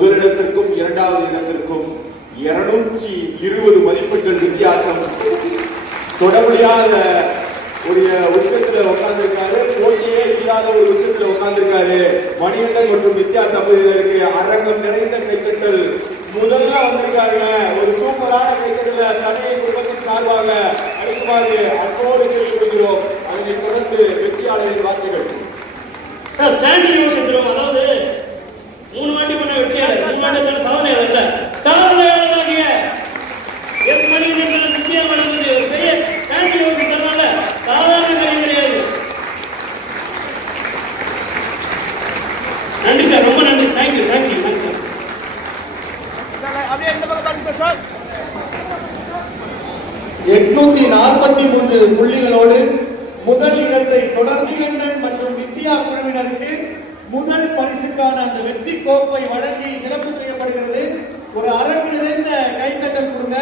முதலிடத்திற்கும் இரண்டாவது இடத்திற்கும் இருநூற்றி இருபது மதிப்பெண்கள் வித்தியாசம். தொட முடியாத ஒரு உச்சத்துல உட்கார்ந்திருக்காரு போட்டியே இல்லாத ஒரு உச்சத்துல உட்கார்ந்திருக்காரு மணிகண்டன் மற்றும் வித்யா தம்பதியினருக்கு அரங்கம் நிறைந்த கைத்தட்டல் முதல்ல வந்திருக்காருங்க. ஒரு சூப்பரான கைத்தட்டல தனியை குடும்பத்தின் சார்பாக அளிக்குமாறு அன்போடு கேட்டுக்கொள்கிறோம். அதனை தொடர்ந்து வெற்றியாளரின் வார்த்தைகள். சார் ஸ்டாண்டிங் நன்றி சார் ரொம்ப நன்றி. Thank you thank you thank you sir. எட்நூத்தி நாற்பத்தி மூன்று புள்ளிகளோடு முதல் இடத்தை தொடர்ந்து மற்றும் வித்யா குழுவினருக்கு முதல் பரிசுக்கான அந்த வெற்றி கோப்பை வழங்கி சிறப்பு செய்யப்படுகிறது. ஒரு அரங்கு நிறைந்த கைத்தட்டல் கொடுங்க.